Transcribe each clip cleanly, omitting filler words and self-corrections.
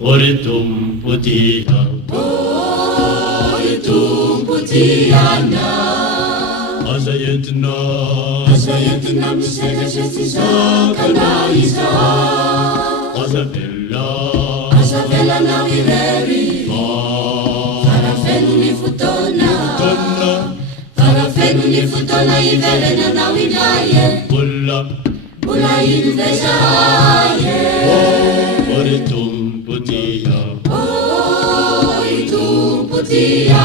Oritumputia, Oritumputia, Azayetna, Misera Shestisaka Isa, Azavela na Wireri, Farafenu ni Futona, Farafenu ni Futona Iverena na Widaye, Bula Invejaye, Oritumputia, Oritumputia,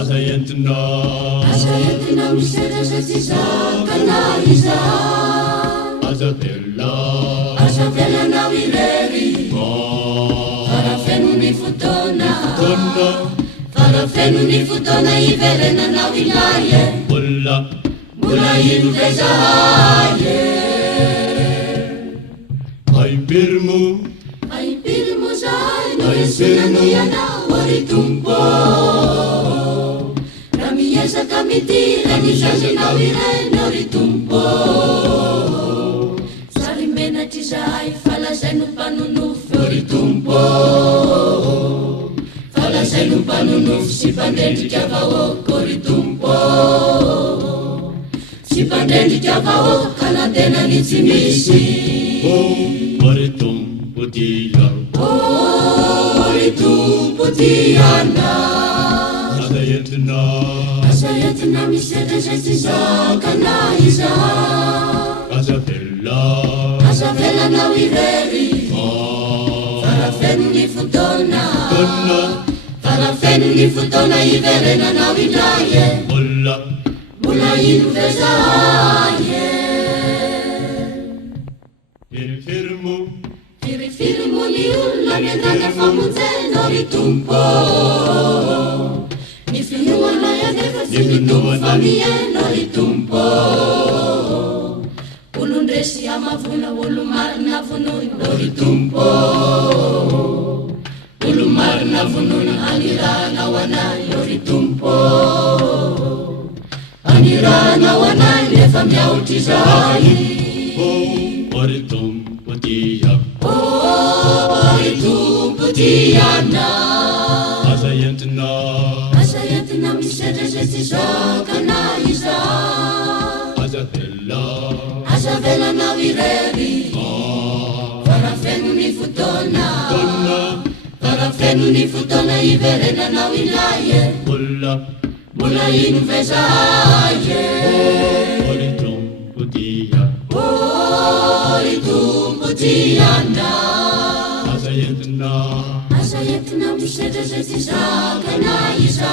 Azayetna, Misera Shestisaka Isa, Azavela na Wireri, Farafenu ni Futona, Farafenu ni Futona Iverena na Widaye, Bula Invejaye. Ai pirmu jai no esina yana Oritumpo, Ramiesa kamitira ni jaji na wire Oritumpo, Sarimena tijai fala jenu panunuf Oritumpo, fala jenu panunuf sipandendi javao Oritumpo, sipandendi javao kanadena nitsimisi. Oritumputia, Oritumputia, Azayetna, Misera Shestisaka Isa, Azavela na Wireri, Farafenu ni Futona, Farafenu ni Futona Iverena na Widaye, Bula Invejaye. Firifirimu ni ula miendane famunzeno Oritumpo, Nifinyua na ya nefa simitu famiyeno Oritumpo, Ulundreshi ya mavuna ulumar na vunun Oritumpo, Ulumar na vunun anira na wanay Oritumpo, Anira na wanay nefa mya utizai, Oritumputia, Oritumputia, Azayetna, Misera Shestisaka Isa, Azavela na Wireri, Farafenu ni Futona, Farafenu ni Futona Iverena na Widaye, Bula Invejaye. Oritumputia, Oritumputia, Azayetna, Misera Shestisaka Isa,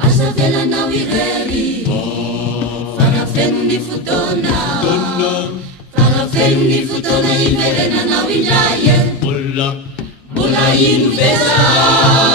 Azavela na Wireri, Farafenu ni Futona, Farafenu ni Futona Iverena na Widaye, Bula Invejaye.